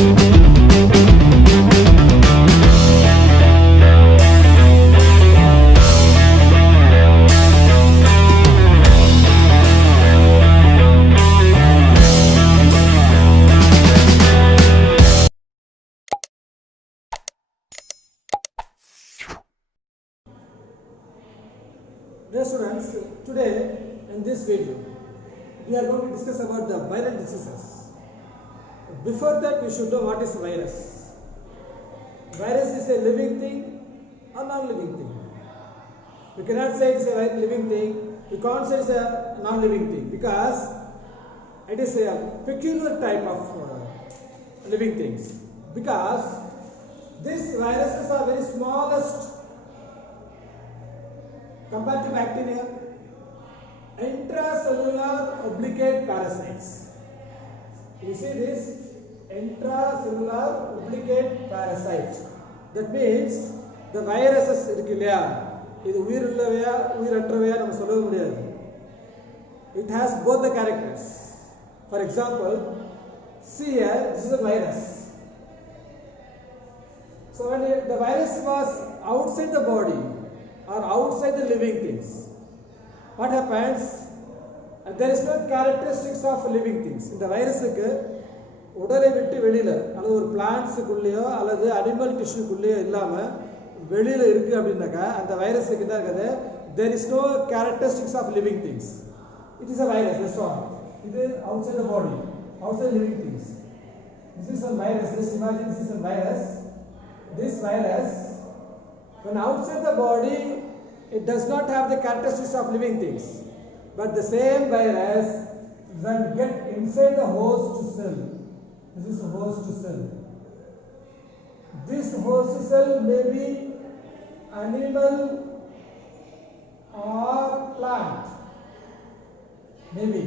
Dear students, today in this video we are going to discuss about the viral diseases. Before that, we should know what is virus. Virus is a living thing or non-living thing. We cannot say it's a living thing, we can't say it's a non-living thing because it is a peculiar type of living things. Because these viruses are very smallest compared to bacteria, intracellular obligate parasites. You see this intracellular obligate parasite. That means the viruses irukilla idu uyirullavaya uyiratravaya nam solva mudiyadhu. It has both the characters. For example, see here, this is a virus. So when the virus was outside the body or outside the living things, what happens? There is no characteristics of living things. இந்த வைரஸுக்கு உடலை விட்டு வெளியில அல்லது ஒரு பிளான்ட்ஸுக்குள்ளேயோ அல்லது animal டிஷ்யூக்குள்ளேயோ இல்லாம வெளியில இருக்கு அப்படின்னாக்கா அந்த வைரஸுக்கு என்ன இருக்குது? There is no characteristics of living things. It is a virus, that's all. இது outside the body, outside living things. This is a virus. Just imagine this is a virus. This virus, when outside the body, it does not have the characteristics of living things. But the same virus, when get inside the host cell, this is a host cell. This host cell may be animal or plant, maybe.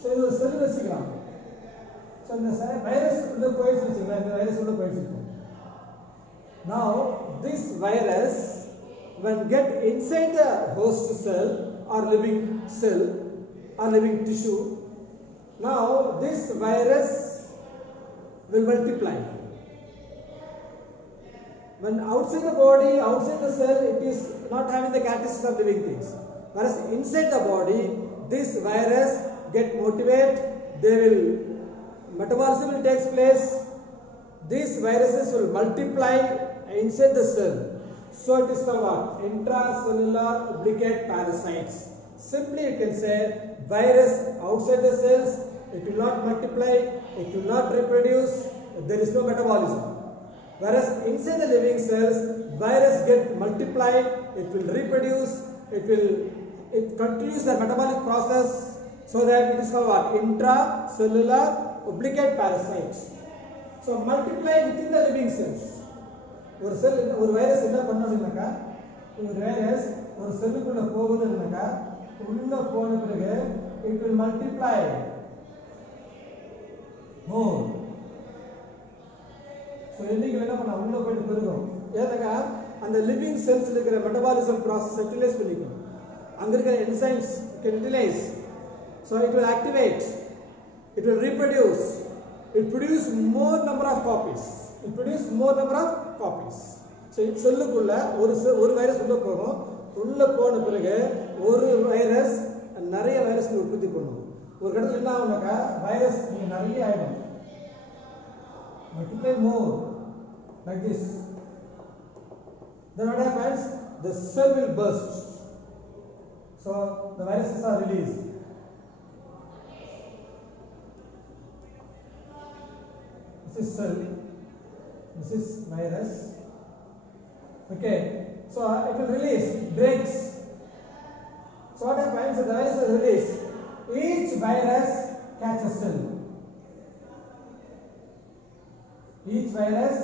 So இது ஒரு செல் வச்சுக்கலாம். So இந்த virus உள்ள போயிடுச்சு வச்சுக்கலாம். இந்த virus உள்ள போயிடுச்சு. Now this virus, when get inside the host cell or living cell or living tissue, now this virus will multiply. When outside the body, outside the cell, it is not having the characteristics of living things. Whereas inside the body, this virus get motivate, they will, metabolism will take place, these viruses will multiply inside the cell. So it is called what? Intracellular obligate parasites. Simply you can say virus outside the cells, it will not multiply, it will not reproduce, there is no metabolism. Whereas inside the living cells, virus get multiplied, it will reproduce, it continues the metabolic process, so that it is called what? Intracellular obligate parasites. So multiply within the living cells. ஒரு செல் ஒரு virus என்ன பண்ணணும் அப்படின்னாக்கா, ஒரு virus ஒரு செல்லுக்குள்ள போகுதுன்னாக்கா உள்ள போன பிறகு it will multiply more. So இன்னைக்கு என்ன பண்ண உள்ள போயிட்டு பெருகும். ஏன்னாக்கா அந்த லிவிங் செல்ஸ் இருக்கிற மெட்டபாலிசம் ப்ராசஸ் யூட்டிலைஸ் பண்ணிக்கும். அங்கே இருக்கிற enzymes can utilize. So it will activate, it will reproduce, it produce more number of copies. It produce more number of copies. So செல்லுக்குள்ள ஒரு வைரஸ் உள்ள போகும். உள்ள போன பிறகு ஒரு வைரஸ் நிறைய வைரஸ்கள் உற்பத்தி பண்ணும். ஒரு இடத்துல என்ன ஆகும்னாக்கா வைரஸ் நிறைய ஆயிடும். Multiply more like this. Then what happens? The cell will burst. So the viruses are released. This is cell. This is virus. Okay, so it will release, it breaks. So what happens? The virus is released. Each virus catches cell. Each virus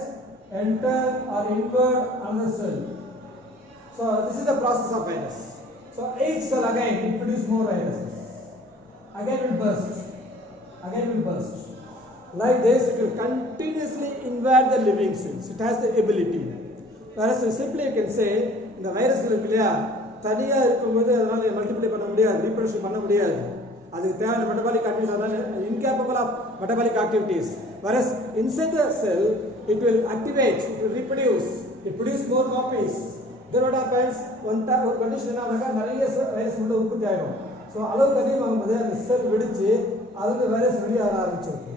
enter or invert another cell. So this is the process of virus. So each cell again it produces more viruses. Again will burst. Again will burst. Like this, it will continuously invade the living cells. It has the ability. Whereas simply you can say, இந்த வைரஸ்கள் இருக்கு இல்லையா, தனியா இருக்கும்போது அதனால multiply பண்ண முடியாது, reproduction பண்ண முடியாது. அதுக்கு தேவையான மெட்டபாலிக் ஆக்டிவிட்டிஸ், அதனால incapable of metabolic activities. Whereas inside the cell, it will activate, it will reproduce, it produce more copies. Then what happens? One type of condition virus உற்பத்தி ஆயிடும். ஸோ அளவுக்கு அதிகமாகும்போது அந்த செல் வெடிச்சு அதுக்கு வைரஸ் வெளியே வர ஆரம்பிச்சிருக்கு.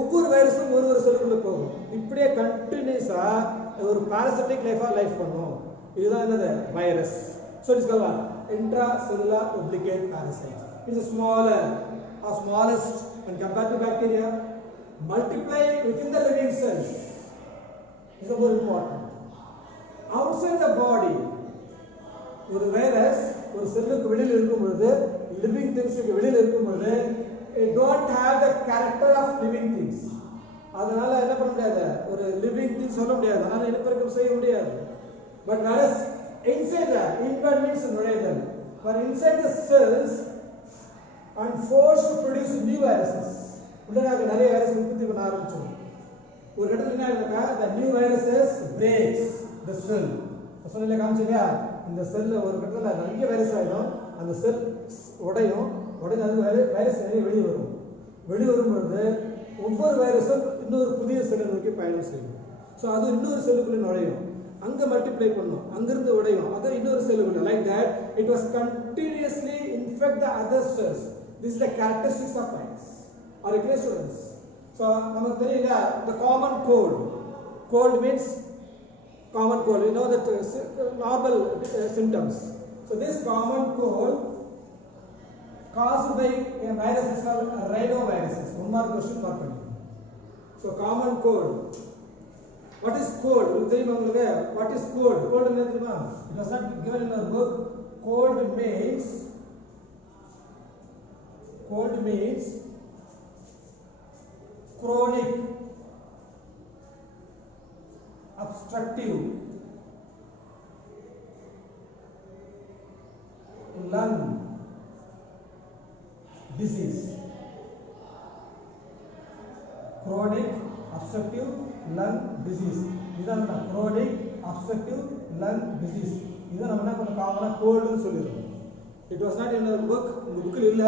ஒவ்வொரு வைரஸும் ஒரு செல்லுக்குள்ள போகும். இப்படியே கண்டினியூஸாக ஒரு பாராசிட்டிக் லைஃப் பண்ணும். இதுதான் என்னது virus. So it's called intracellular obligate parasite. It's a smaller or smallest when compared to bacteria. Multiply within the living cells is the more important. Outside the body, ஒரு வைரஸ் ஒரு செல்லுக்கு வெளியில் இருக்கும் பொழுது, living திங்ஸ்க்கு வெளியில் இருக்கும் பொழுது, it don't have the character of living things. அதனால என்ன பண்ண முடியாது, ஒரு லிவிங் திங் சொல்ல முடியாது, அதனால இனப்பெருக்கம் செய்ய முடியாது. But virus inside the invert means நுழைதல். For inside the cells and forced to produce new viruses. உள்ளாக நிறைய வைரஸ் உற்பத்தி பண்ண ஆரம்பிச்சோம். ஒரு இடத்துல என்ன ஆகுதுன்னா the new viruses breaks the cell. சொன்னல காமிச்சீங்க இந்த செல்ல ஒரு இடத்துல நிறைய வைரஸ் ஆயிடும், அந்த செல் உடையும், உடனே அது வைரஸ் வெளியே வரும். வெளியே வரும்பொழுது ஒவ்வொரு வைரஸும் இன்னொரு புதிய செல்லை நோக்கி பயணம் செய்யும். ஸோ அது இன்னொரு செல்லுக்குள்ளே நுழையும், அங்கே மல்டிப்ளை பண்ணும், அங்கிருந்து உடையும், அது இன்னொரு செல்லுக்குள்ள. Like that it was continuously infect the other cells. This is the characteristics of virus. Are clear students? So நமக்கு தெரியல the common cold means common cold, you know that normal symptoms. So this common cold caused by a virus is called rhinoviruses. One more question mark panni. So common cold. What is cold? You tell me what is cold? Cold enna theriyuma? It was not given in our book. Cold means chronic obstructive lung disease. Chronic obstructive lung disease. இதான் chronic obstructive lung disease. இதான் நம்ம என்ன பண்ண காமனா கோல்ட்னு சொல்லிரோம். It was not in our book. இந்த புக்கில் இல்ல,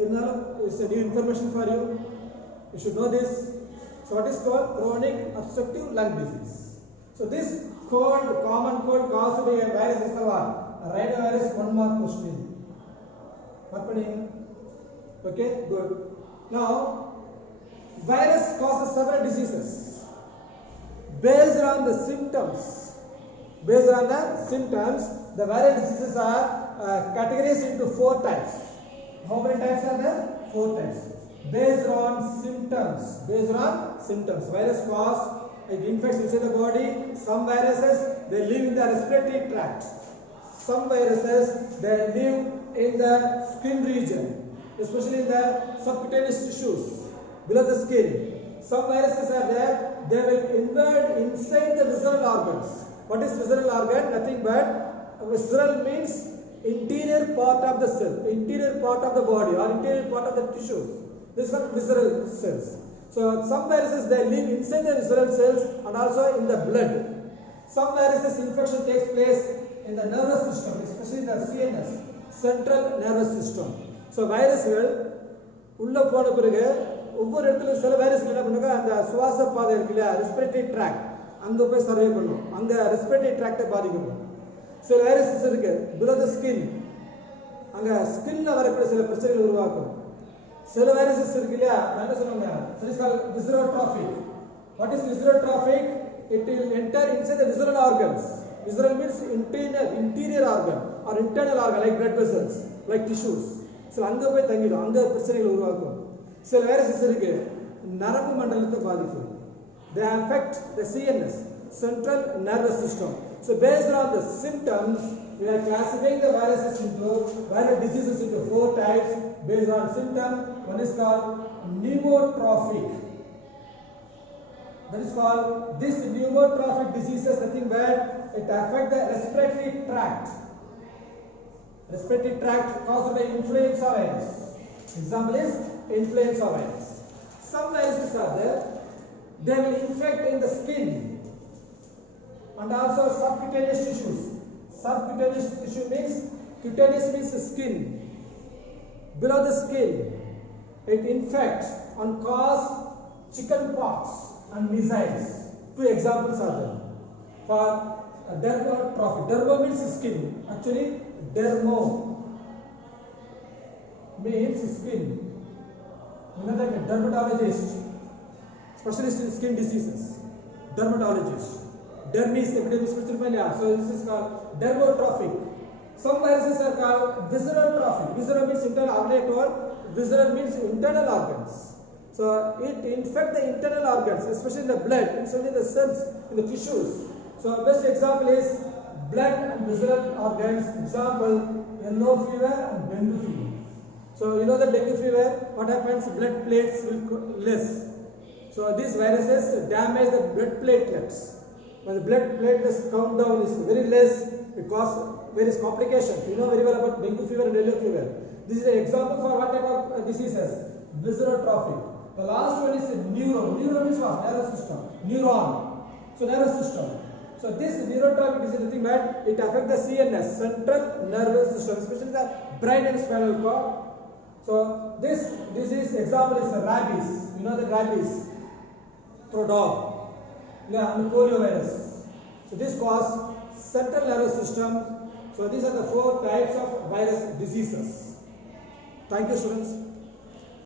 இருந்தாலும் it's a new information for you. You should know this. So what is called chronic obstructive lung disease? So this common cold caused by a virus is called rhinovirus. One more question. Happening. Okay, good. Now, virus causes several diseases based on the symptoms. Based on the symptoms, the viral diseases are categorized into 4 types. How many types are there? 4 types. Based on symptoms. Based on symptoms. Virus cause it infects inside the body. Some viruses they live in the respiratory tract. Some viruses they live in the skin region, especially in the subcutaneous tissues below the skin. Some viruses are there, they will invade inside the visceral organs. What is visceral organ? Nothing but visceral means interior part of the cell, interior part of the body or interior part of the tissues. This is visceral cells. So some viruses they live inside the visceral cells and also in the blood. Some viruses infection takes place in the nervous system, especially the CNS, central nervous system. So வைரஸ்கள் உள்ள போன பிறகு ஒவ்வொரு இடத்துல சில வைரஸ்கள் என்ன பண்ணுங்க, அந்த சுவாச பாதை இருக்கு இல்லையா, ரெஸ்பிரேட்டரி ட்ராக்ட், அங்கே போய் சர்வே பண்ணும், அங்கே ரெஸ்பிரேட்டரி ட்ராக்டை பாதிக்கும். சில வைரஸஸ் இருக்கு பிலோ த ஸ்கின், அங்கே ஸ்கின்ல வரக்கூடிய சில பிரச்சனைகள் உருவாக்கும். சில வைரஸஸ் இருக்கு இல்லையா, என்ன சொல்லுவாங்க, it is called viscerotropic. What is viscerotropic? It will enter inside the visceral organs. Visceral means interior organ or internal organ like blood vessels, like tissues. So அங்க போய் தங்கிடும், அங்க பிரச்சனைகள் உருவாக்கும். சில வைரஸஸ் இருக்கு நரம்பு மண்டலத்தை பாதிக்கும். They affect the CNS, central nervous system. So based on the symptoms, we are classifying the viruses into viral diseases into 4 types based on symptom. One is called pneumotrophic. That is called, this pneumotrophic diseases nothing but it affect the respiratory tract. Respiratory tract caused by influenza virus. Example is influenza virus. Some viruses are there, they will infect in the skin and also subcutaneous tissues. Subcutaneous tissue means, cutaneous means skin. Below the skin, it infects and cause chicken pox and measles. Two examples are there. For dermatophy, dermo means skin. Actually, dermo means skin. Another dermatologist, specialist in skin diseases. Dermatologist. Derm is epidermis, so this is called dermotrophic. Some viruses are called visceral trophic. Visceral means internal, already told. Visceral means internal organs. So it infects the internal organs, especially in the blood, especially in the cells, in the tissues. So best example is blood and visceral organs. Example, yellow fever and dengue fever. So you know the dengue fever, what happens? Blood plates will less. So these viruses damage the blood platelets. When the blood platelets count down is very less, it causes various complications. You know very well about dengue fever and yellow fever. This is an example for what type of diseases? Visceral trophic. The last one is neuro. Neuro means what? Nervous system. Neuron. So nervous system. So this neurotrophic is nothing but it affects the CNS, central nervous system, especially the brain and spinal cord. So this is example is rabies. You know the rabies for dog. Yeah, and polio virus. So this cause central nervous system. So these are the 4 types of virus diseases. Thank you, students.